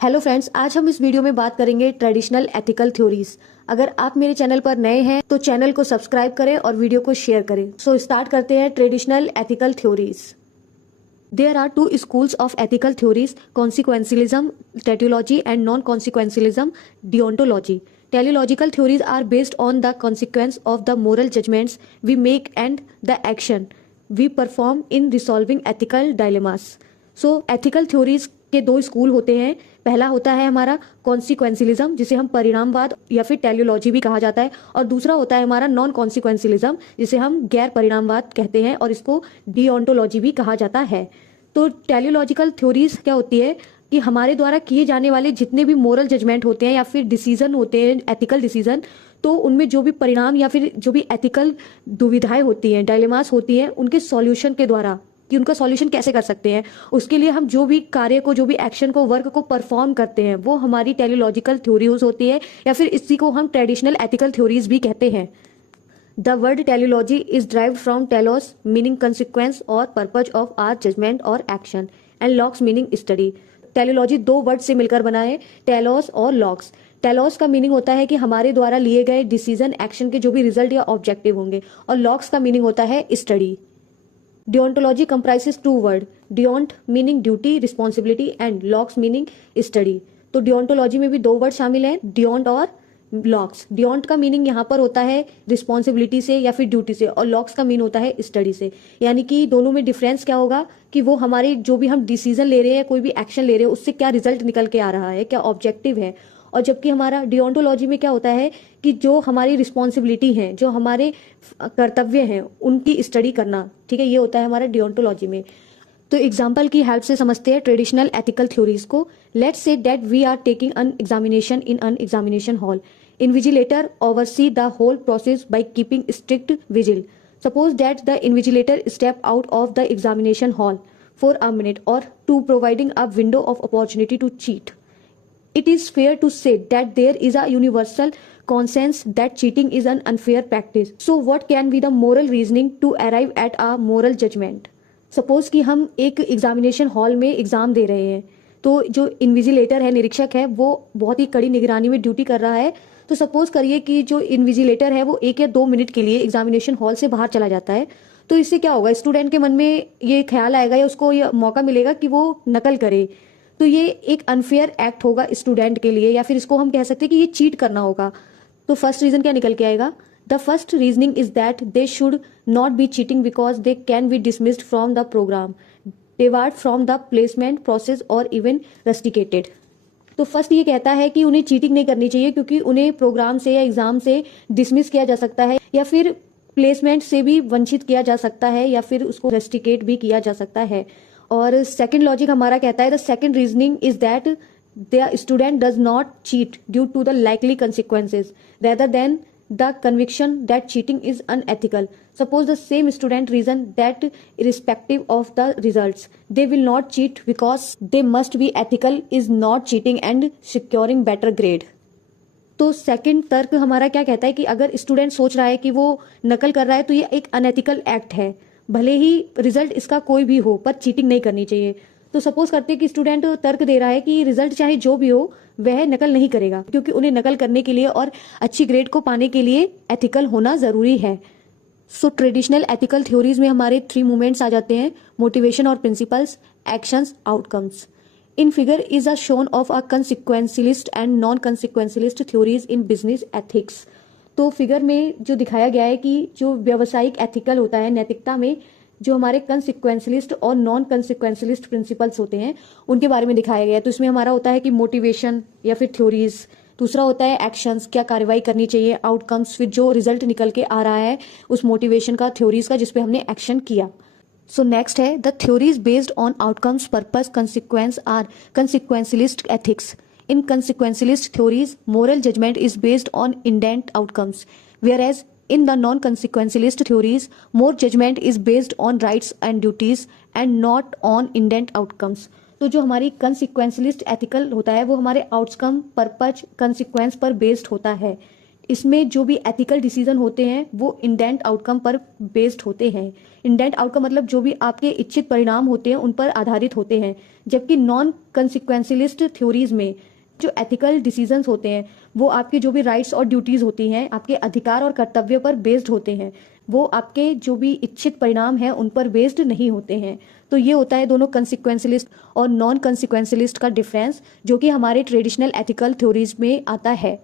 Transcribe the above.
Hello friends, आज हम इस वीडियो में बात करेंगे ट्रेडिशनल एथिकल थ्योरीज। अगर आप मेरे चैनल पर नए हैं तो चैनल को सब्सक्राइब करें और वीडियो को शेयर करें। सो स्टार्ट करते हैं traditional ethical theories. There are two schools of ethical theories: consequentialism, teleology, and non-consequentialism, deontology. Teleological theories are based on the consequence of the moral judgments we make and the action we perform in resolving ethical dilemmas. So, ethical theories के दो school होते हैं। पहला होता है हमारा कॉन्सिक्वेंशियलिज्म, जिसे हम परिणामवाद या फिर टेलियोलॉजी भी कहा जाता है, और दूसरा होता है हमारा नॉन कॉन्सिक्वेंशियलिज्म, जिसे हम गैर परिणामवाद कहते हैं और इसको डिओन्टोलॉजी भी कहा जाता है। तो टेलियोलॉजिकल थ्योरीज क्या होती है कि हमारे द्वारा किए जाने वाले जितने भी मोरल जजमेंट होते हैं या फिर डिसीजन होते हैं, एथिकल डिसीजन, तो उनमें जो भी परिणाम या फिर जो भी एथिकल दुविधाएं होती हैं, डायलेमास होती हैं, उनके सॉल्यूशन के द्वारा कि उनका सॉल्यूशन कैसे कर सकते हैं, उसके लिए हम जो भी कार्य को, जो भी एक्शन को, वर्क को परफॉर्म करते हैं, वो हमारी टेलियोलॉजिकल थ्योरीज होती है, या फिर इसी को हम ट्रेडिशनल एथिकल थ्योरीज भी कहते हैं। The word teleology is derived from telos, meaning consequence or purpose of our judgment or action, and logos meaning study. Teleology दो वर्ड से मिलकर बना है, टेलोस और लॉग्स। टेलोस का मीनिंग होता है कि हमारे द्वारा लिए गए डिसीजन, एक्शन के जो भी रिजल्ट या ऑब्जेक्टिव होंगे, और लॉग्स का मीनिंग होता है study. Deontology comprises two word, deont meaning duty, responsibility, and logs meaning study. तो डिओन्टोलॉजी में भी दो वर्ड शामिल हैं, डिओन्ट और लॉग्स। डिओन्ट का मीनिंग यहाँ पर होता है रिस्पॉन्सिबिलिटी से या फिर ड्यूटी से, और लॉग्स का मीन होता है स्टडी से। यानी कि दोनों में डिफरेंस क्या होगा कि वो हमारे जो भी हम डिसीजन ले रहे हैं, कोई भी एक्शन ले रहे हैं, उससे क्या रिजल्ट निकल के आ रहा है, क्या ऑब्जेक्टिव है। और जबकि हमारा डिओन्टोलॉजी में क्या होता है कि जो हमारी रिस्पॉन्सिबिलिटी है, जो हमारे कर्तव्य हैं, उनकी स्टडी करना, ठीक है, ये होता है हमारा डिओन्टोलॉजी में। तो एग्जाम्पल की हेल्प से समझते हैं ट्रेडिशनल एथिकल थ्योरीज को। Let's say that we are taking an examination in an examination hall. Invigilator oversee the whole process by keeping strict vigil. Suppose that the invigilator step out of the examination hall for a minute or two, providing a window of opportunity to cheat. It is fair to say that there is a universal consensus that cheating is an unfair practice. So what can be the moral reasoning to arrive at a moral judgment? Suppose कि हम एक examination hall में exam दे रहे हैं, तो जो invigilator है, निरीक्षक है, वो बहुत ही कड़ी निगरानी में ड्यूटी कर रहा है। तो सपोज करिए कि जो इन्विजिलेटर है वो 1 या 2 मिनट के लिए एग्जामिनेशन हॉल से बाहर चला जाता है। तो इससे क्या होगा, स्टूडेंट के मन में ये ख्याल आएगा या उसको ये मौका मिलेगा कि वो नकल करे। तो ये एक अनफेयर एक्ट होगा स्टूडेंट के लिए, या फिर इसको हम कह सकते हैं कि ये चीट करना होगा। तो फर्स्ट रीजन क्या निकल के आएगा? The first reasoning is that they should not be cheating because they can be dismissed from the program, debarred from the placement process और इवन रस्टिकेटेड। तो फर्स्ट ये कहता है कि उन्हें चीटिंग नहीं करनी चाहिए, क्योंकि उन्हें प्रोग्राम से या एग्जाम से डिसमिस किया जा सकता है, या फिर प्लेसमेंट से भी वंचित किया जा सकता है, या फिर उसको रेस्टिकेट भी किया जा सकता है। और सेकंड लॉजिक हमारा कहता है, the second reasoning is that the student does not cheat due to the likely consequences rather than the conviction that cheating is unethical. Suppose the same student reason that irrespective of the results they will not cheat because they must be ethical is not cheating and securing better grade. तो second तर्क हमारा क्या कहता है कि अगर student सोच रहा है कि वो नकल कर रहा है तो ये एक अनएथिकल एक्ट है, भले ही रिजल्ट इसका कोई भी हो, पर चीटिंग नहीं करनी चाहिए। तो सपोज करते हैं कि स्टूडेंट तर्क दे रहा है कि रिजल्ट चाहे जो भी हो वह नकल नहीं करेगा, क्योंकि उन्हें नकल करने के लिए और अच्छी ग्रेड को पाने के लिए एथिकल होना जरूरी है। सो ट्रेडिशनल एथिकल थ्योरीज में हमारे 3 मूवमेंट्स आ जाते हैं: मोटिवेशन और principles, actions, outcomes. In figure is a shown of a consequentialist and non consequentialist theories in business ethics. तो फिगर में जो दिखाया गया है कि जो व्यावसायिक एथिकल होता है, नैतिकता में जो हमारे कंसिक्वेंशियलिस्ट और नॉन कंसिक्वेंशियलिस्ट प्रिंसिपल्स होते हैं, उनके बारे में दिखाया गया है। तो इसमें हमारा होता है कि मोटिवेशन या फिर थ्योरीज, दूसरा होता है एक्शंस, क्या कार्रवाई करनी चाहिए, आउटकम्स, फिर जो रिजल्ट निकल के आ रहा है उस मोटिवेशन का, थ्योरीज का, जिसपे हमने एक्शन किया। सो नेक्स्ट है the theories based on outcomes, purpose, consequence are consequentialist ethics. In consequentialist theories moral judgment is based on intended outcomes, whereas in the non-consequentialist theories, more judgment is based on rights and duties and not on indent outcomes. तो जो हमारी कंसिक्वेंशियलिस्ट ethical होता है वो हमारे outcome, purpose, consequence पर based होता है। इसमें जो भी एथिकल डिसीजन होते हैं वो इंटेंट आउटकम पर बेस्ड होते हैं। इंटेंट आउटकम मतलब जो भी आपके इच्छित परिणाम होते हैं उन पर आधारित होते हैं, जबकि नॉन कंसिक्वेंशलिस्ट थ्योरीज में जो एथिकल डिसीजंस होते हैं वो आपके जो भी राइट्स और ड्यूटीज होती हैं, आपके अधिकार और कर्तव्य पर बेस्ड होते हैं, वो आपके जो भी इच्छित परिणाम हैं उन पर बेस्ड नहीं होते हैं। तो ये होता है दोनों कंसिक्वेंशलिस्ट और नॉन कंसिक्वेंशलिस्ट का डिफरेंस, जो कि हमारे ट्रेडिशनल एथिकल थ्योरीज में आता है।